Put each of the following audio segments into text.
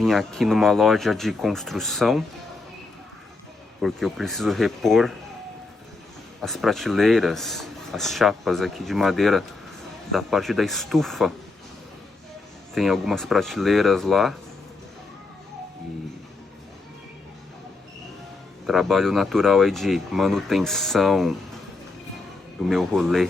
vim aqui numa loja de construção porque eu preciso repor as prateleiras, as chapas aqui de madeira da parte da estufa. Tem algumas prateleiras lá e trabalho natural aí de manutenção do meu rolê.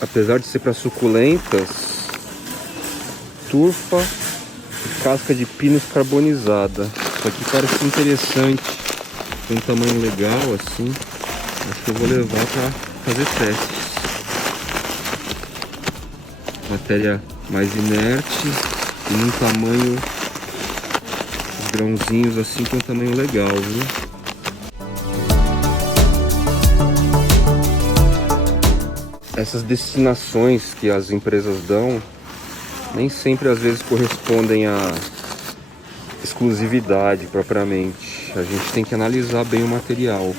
Apesar de ser para suculentas, turfa e casca de pinos carbonizada. Isso aqui parece interessante, tem um tamanho legal assim. Acho que eu vou levar para fazer testes. Matéria mais inerte e num tamanho, os grãozinhos assim, com um tamanho legal, viu? Essas destinações que as empresas dão nem sempre às vezes correspondem à exclusividade propriamente. A gente tem que analisar bem o material.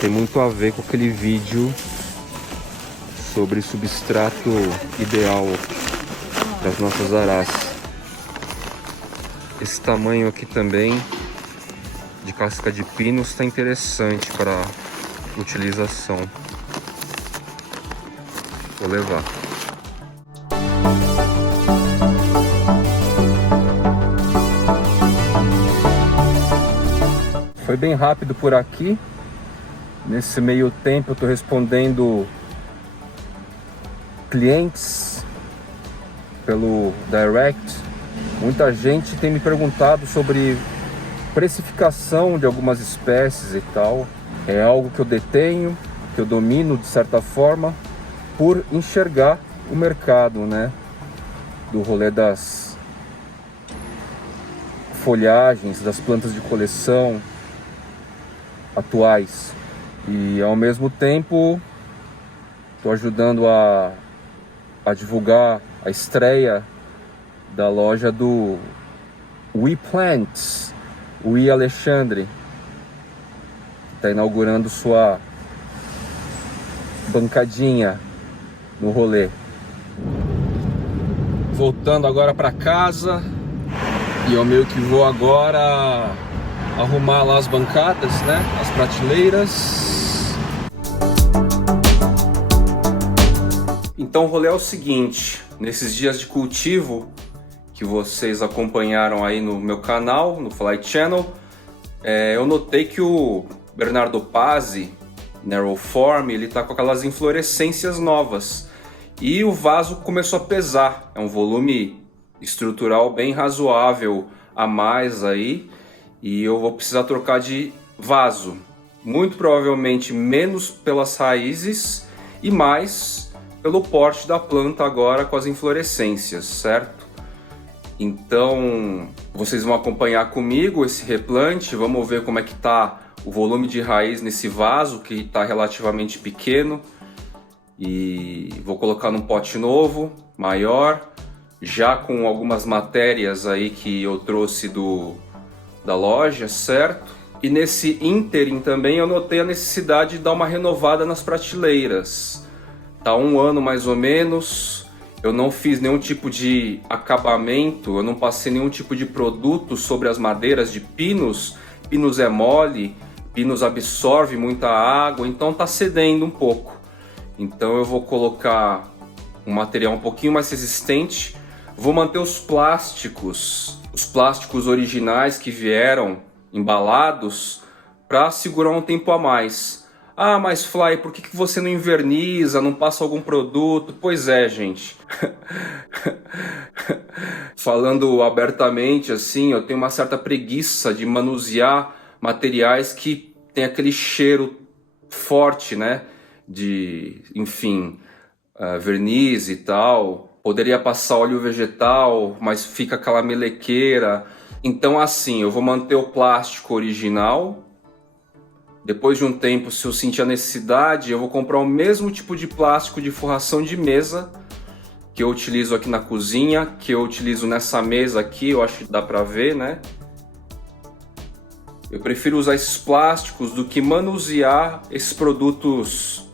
Tem muito a ver com aquele vídeo sobre substrato ideal das nossas arás. Esse tamanho aqui também de casca de pino está interessante para utilização. Vou levar. Foi bem rápido por aqui. Nesse meio tempo eu estou respondendo clientes pelo direct. Muita gente tem me perguntado sobre precificação de algumas espécies e tal. É algo que eu detenho, que eu domino de certa forma, por enxergar o mercado, né, do rolê das folhagens, das plantas de coleção atuais. E ao mesmo tempo estou ajudando a divulgar a estreia da loja do We Plants, o We Alexandre, que está inaugurando sua bancadinha no rolê. Voltando agora para casa, e eu meio que vou agora arrumar lá as bancadas, né, as prateleiras. Então o rolê é o seguinte: nesses dias de cultivo que vocês acompanharam aí no meu canal, no Fly Channel, eu notei que o Bernardo Pazzi Narrow Form, ele tá com aquelas inflorescências novas e o vaso começou a pesar. É um volume estrutural bem razoável a mais aí, e eu vou precisar trocar de vaso, muito provavelmente menos pelas raízes e mais pelo porte da planta agora com as inflorescências, certo? Então vocês vão acompanhar comigo esse replante, vamos ver como é que tá o volume de raiz nesse vaso, que está relativamente pequeno, e vou colocar num pote novo, maior, já com algumas matérias aí que eu trouxe da loja, certo? E nesse ínterim também eu notei a necessidade de dar uma renovada nas prateleiras. Tá 1 ano mais ou menos, eu não fiz nenhum tipo de acabamento, eu não passei nenhum tipo de produto sobre as madeiras de pinos. Pinos é mole, pinos absorve muita água, então tá cedendo um pouco. Então eu vou colocar um material um pouquinho mais resistente. Vou manter os plásticos originais que vieram embalados para segurar um tempo a mais. Ah, mas Fly, por que você não inverniza, não passa algum produto? Pois é, gente. Falando abertamente assim, eu tenho uma certa preguiça de manusear materiais que tem aquele cheiro forte, né? De, enfim, verniz e tal. Poderia passar óleo vegetal, mas fica aquela melequeira. Então assim, eu vou manter o plástico original, Depois de um tempo, se eu sentir a necessidade, eu vou comprar o mesmo tipo de plástico de forração de mesa que eu utilizo aqui na cozinha, que eu utilizo nessa mesa aqui, eu acho que dá pra ver, né? Eu prefiro usar esses plásticos do que manusear esses produtos.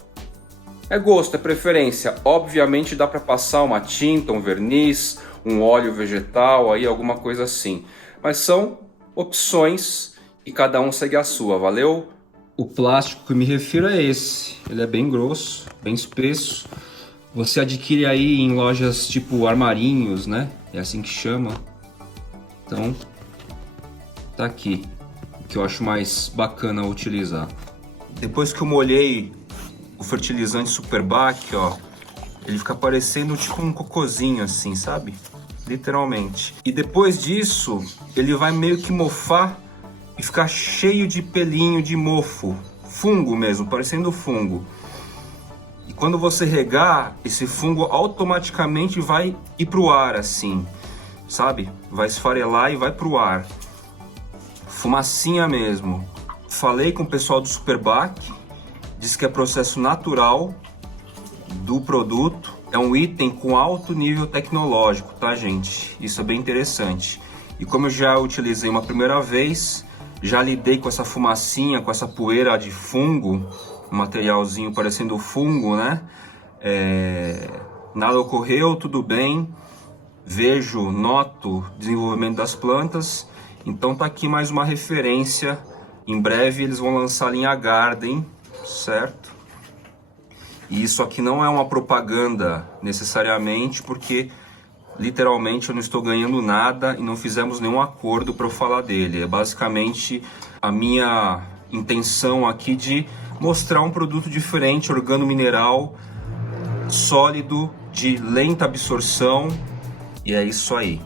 É gosto, é preferência. Obviamente dá pra passar uma tinta, um verniz, um óleo vegetal, aí alguma coisa assim. Mas são opções e cada um segue a sua, valeu? O plástico que eu me refiro é esse. Ele é bem grosso, bem espesso. Você adquire aí em lojas tipo armarinhos, né? É assim que chama. Então, tá aqui. O que eu acho mais bacana utilizar. Depois que eu molhei o fertilizante Superbac, ó, ele fica parecendo tipo um cocôzinho assim, sabe? Literalmente. E depois disso, ele vai meio que mofar e ficar cheio de pelinho de mofo. Fungo mesmo, parecendo fungo. E quando você regar, esse fungo automaticamente vai ir pro ar assim, sabe? Vai esfarelar e vai pro ar. Fumacinha mesmo. Falei com o pessoal do Superbac, disse que é processo natural do produto. É um item com alto nível tecnológico, tá, gente? Isso é bem interessante. E como eu já utilizei uma primeira vez, já lidei com essa fumacinha, com essa poeira de fungo, um materialzinho parecendo fungo, né? Nada ocorreu, tudo bem. Vejo, noto desenvolvimento das plantas. Então tá aqui mais uma referência. Em breve eles vão lançar a linha Garden, certo? E isso aqui não é uma propaganda necessariamente, porque literalmente eu não estou ganhando nada e não fizemos nenhum acordo para eu falar dele. É basicamente a minha intenção aqui de mostrar um produto diferente, organomineral, sólido, de lenta absorção, e é isso aí.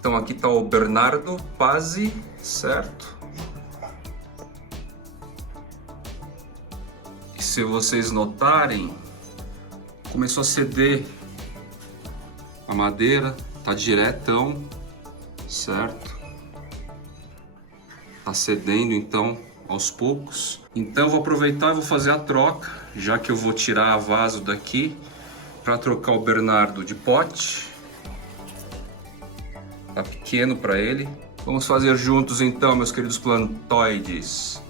Então aqui está o Bernardo Pazzi, certo? E se vocês notarem, começou a ceder a madeira, tá diretão, certo? Tá cedendo então aos poucos. Então eu vou aproveitar e vou fazer a troca, já que eu vou tirar a vaso daqui para trocar o Bernardo de pote. Tá pequeno para ele. Vamos fazer juntos então, meus queridos plantoides.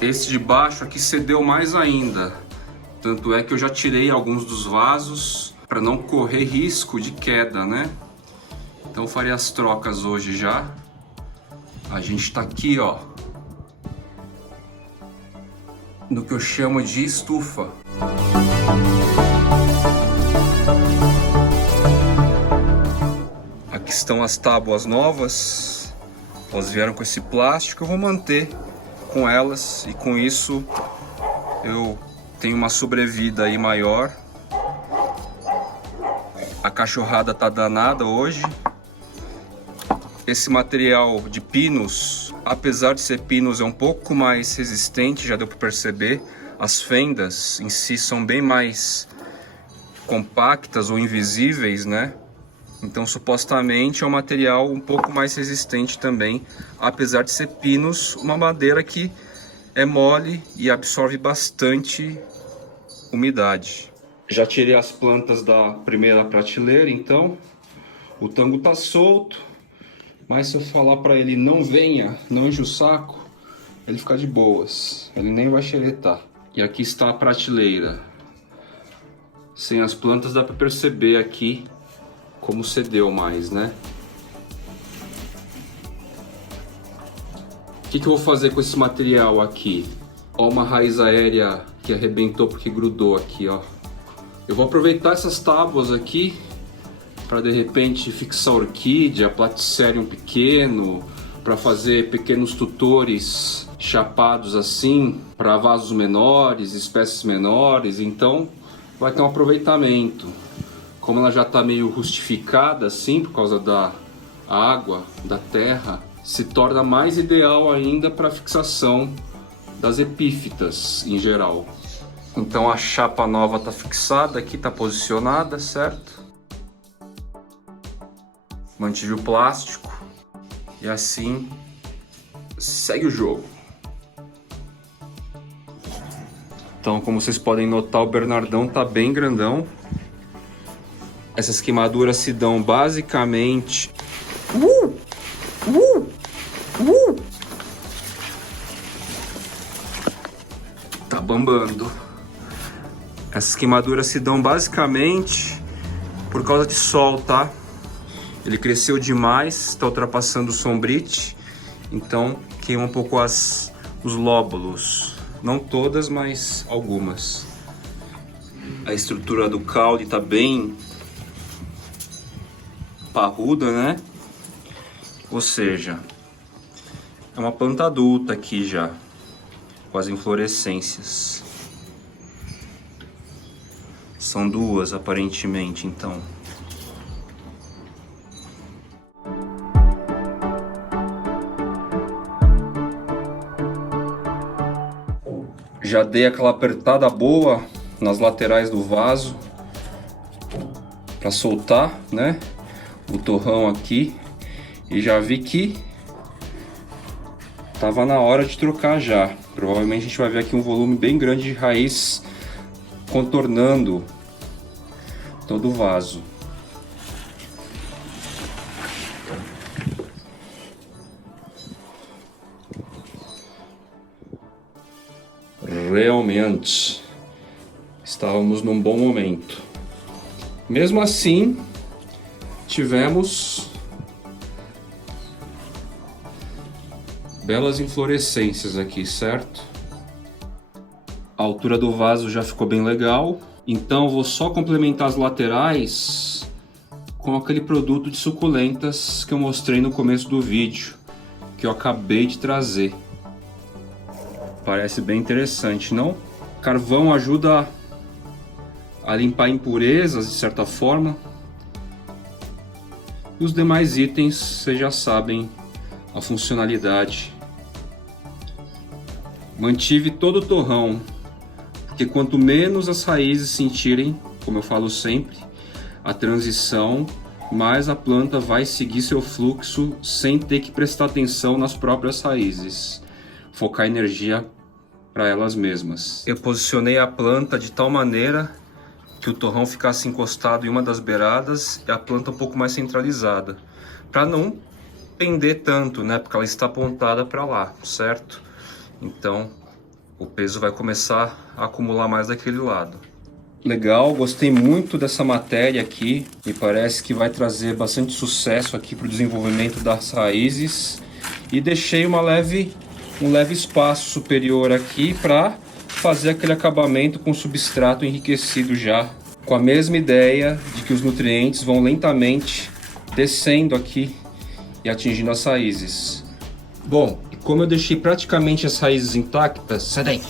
Esse de baixo aqui cedeu mais ainda. Tanto é que eu já tirei alguns dos vasos para não correr risco de queda, né? Então eu farei as trocas hoje já. A gente tá aqui, ó, no que eu chamo de estufa. Aqui estão as tábuas novas. Elas vieram com esse plástico, eu vou manter com elas e com isso eu tenho uma sobrevida aí maior. A cachorrada tá danada hoje. Esse material de pinos, apesar de ser pinos, é um pouco mais resistente, já deu para perceber. As fendas em si são bem mais compactas ou invisíveis, né? Então supostamente é um material um pouco mais resistente também, apesar de ser pinos, uma madeira que é mole e absorve bastante umidade. Já tirei as plantas da primeira prateleira, então o tango tá solto, mas se eu falar para ele não venha, não enche o saco, ele fica de boas, ele nem vai xeretar. E aqui está a prateleira. Sem as plantas dá para perceber aqui como cedeu mais, né? O que eu vou fazer com esse material aqui? Ó, uma raiz aérea que arrebentou porque grudou aqui, ó. Eu vou aproveitar essas tábuas aqui para de repente fixar orquídea, platycerium pequeno, para fazer pequenos tutores chapados assim para vasos menores, espécies menores. Então vai ter um aproveitamento. Como ela já está meio rustificada assim por causa da água, da terra, se torna mais ideal ainda para fixação das epífitas em geral. Então a chapa nova está fixada aqui, está posicionada, certo? Mantive o plástico e assim segue o jogo. Então, como vocês podem notar, o Bernardão tá bem grandão. Essas queimaduras se dão basicamente... Tá bambando. Essas queimaduras se dão basicamente por causa de sol, tá? Ele cresceu demais, está ultrapassando o sombrite, então queima um pouco os lóbulos. Não todas, mas algumas. A estrutura do caule está bem parruda, né? Ou seja, é uma planta adulta aqui já, com as inflorescências. São duas, aparentemente, então. Já dei aquela apertada boa nas laterais do vaso para soltar, né, o torrão aqui, e já vi que tava na hora de trocar já. Provavelmente a gente vai ver aqui um volume bem grande de raiz contornando todo o vaso. Realmente estávamos num bom momento. Mesmo assim, tivemos belas inflorescências aqui, certo? A altura do vaso já ficou bem legal, então vou só complementar as laterais com aquele produto de suculentas que eu mostrei no começo do vídeo, que eu acabei de trazer. Parece bem interessante, não? Carvão ajuda a limpar impurezas, de certa forma. E os demais itens, vocês já sabem a funcionalidade. Mantive todo o torrão, porque quanto menos as raízes sentirem, como eu falo sempre, a transição, mais a planta vai seguir seu fluxo sem ter que prestar atenção nas próprias raízes. Focar energia para elas mesmas. Eu posicionei a planta de tal maneira que o torrão ficasse encostado em uma das beiradas e a planta um pouco mais centralizada, para não pender tanto, né? Porque ela está apontada para lá, certo? Então o peso vai começar a acumular mais daquele lado. Legal, gostei muito dessa matéria aqui. Me parece que vai trazer bastante sucesso aqui para o desenvolvimento das raízes. E deixei um leve espaço superior aqui para fazer aquele acabamento com substrato enriquecido já, com a mesma ideia de que os nutrientes vão lentamente descendo aqui e atingindo as raízes. Bom, como eu deixei praticamente as raízes intactas, sai daí!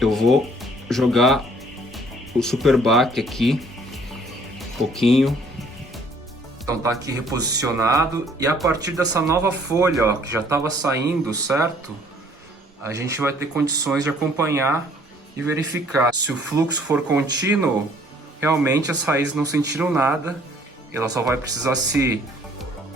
Eu vou jogar o Super Bac aqui, um pouquinho. Então tá aqui reposicionado, e a partir dessa nova folha, ó, que já estava saindo, certo? A gente vai ter condições de acompanhar e verificar se o fluxo for contínuo. Realmente as raízes não sentiram nada, ela só vai precisar se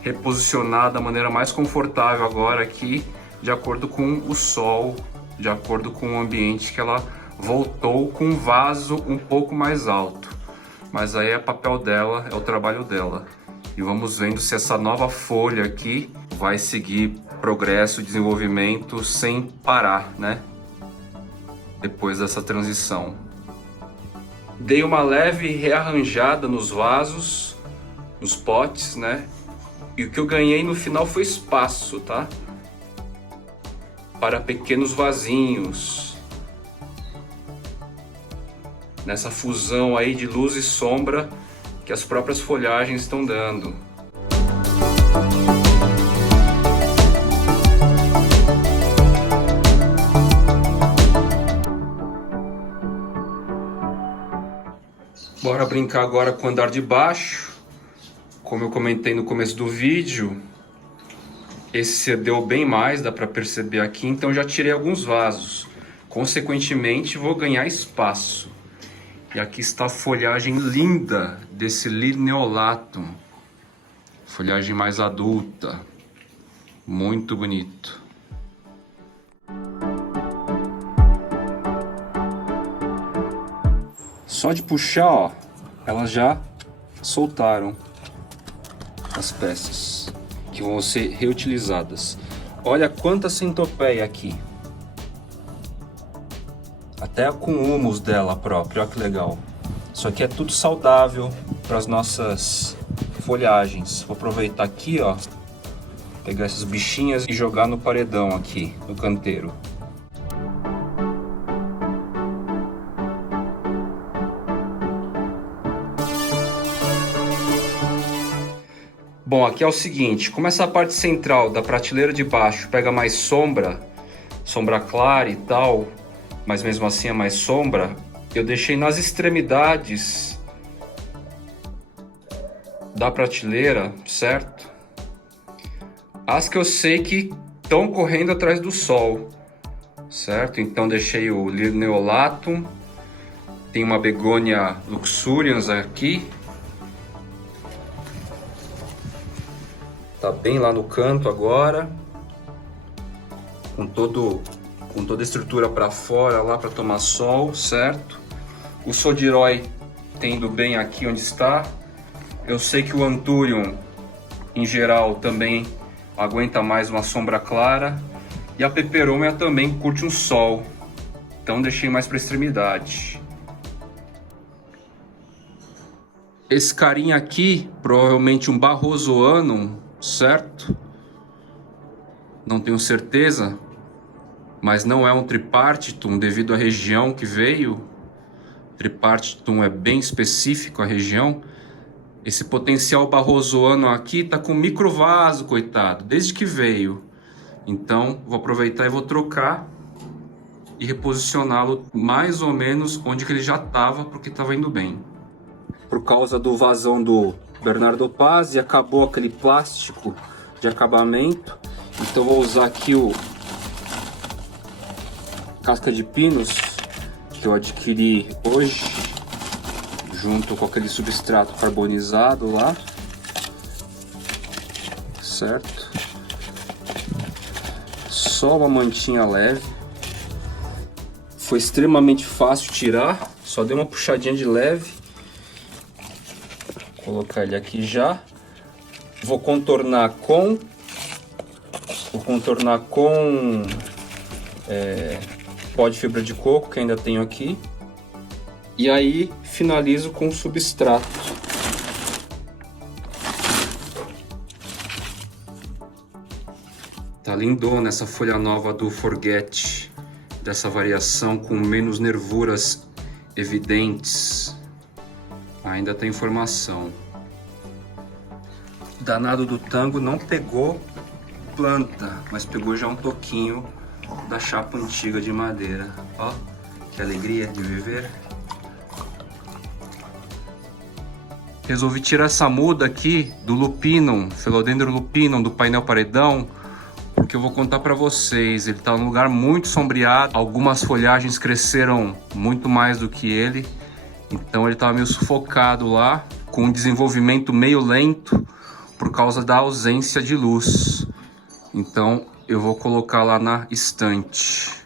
reposicionar da maneira mais confortável agora aqui, de acordo com o sol, de acordo com o ambiente que ela voltou, com um vaso um pouco mais alto. Mas aí é papel dela, é o trabalho dela. E vamos vendo se essa nova folha aqui vai seguir progresso e desenvolvimento sem parar, né? Depois dessa transição. Dei uma leve rearranjada nos vasos, nos potes, né? E o que eu ganhei no final foi espaço, tá? Para pequenos vasinhos. Nessa fusão aí de luz e sombra que as próprias folhagens estão dando. Bora brincar agora com o andar de baixo. Como eu comentei no começo do vídeo, esse cedeu bem mais, dá para perceber aqui, então já tirei alguns vasos. Consequentemente, vou ganhar espaço. E aqui está a folhagem linda desse Lineolatum. Folhagem mais adulta. Muito bonito. Só de puxar, ó, elas já soltaram as peças que vão ser reutilizadas. Olha quanta centopeia aqui. Até com o humus dela própria, olha que legal. Isso aqui é tudo saudável para as nossas folhagens. Vou aproveitar aqui, ó, pegar essas bichinhas e jogar no paredão aqui, no canteiro. Bom, aqui é o seguinte, como essa parte central da prateleira de baixo pega mais sombra, sombra clara e tal, mas mesmo assim é mais sombra, eu deixei nas extremidades da prateleira, certo? As que eu sei que estão correndo atrás do sol, certo? Então deixei o Lineolatum, tem uma Begônia luxurians aqui. Tá bem lá no canto agora, com toda a estrutura para fora lá para tomar sol, certo? O Sodirói tendo bem aqui onde está. Eu sei que o Anthurium em geral também aguenta mais uma sombra clara e a Peperomia também curte um sol, então deixei mais para extremidade. Esse carinha aqui, provavelmente um Barrosoanum, certo? Não tenho certeza, mas não é um Tripartitum devido à região que veio. Tripartitum é bem específico a região. Esse potencial Barrosoano aqui tá com microvaso, coitado, desde que veio. Então vou aproveitar e vou trocar e reposicioná-lo mais ou menos onde que ele já estava, porque estava indo bem. Por causa do vazão do Bernardo Paz e acabou aquele plástico de acabamento, então vou usar aqui o casca de pinos que eu adquiri hoje, junto com aquele substrato carbonizado lá, certo? Só uma mantinha leve, foi extremamente fácil tirar, só dei uma puxadinha de leve. Vou colocar ele aqui já. Vou contornar com pó de fibra de coco que ainda tenho aqui. E aí finalizo com substrato. Tá lindona essa folha nova do Forget, dessa variação com menos nervuras evidentes. Ainda tem informação. Danado do Tango não pegou planta, mas pegou já um toquinho da chapa antiga de madeira. Ó, que alegria de viver. Resolvi tirar essa muda aqui do Lupinum, Philodendron lupinum, do painel paredão, porque eu vou contar para vocês, ele está num lugar muito sombreado, algumas folhagens cresceram muito mais do que ele, então ele estava meio sufocado lá, com um desenvolvimento meio lento por causa da ausência de luz. Então eu vou colocar lá na estante.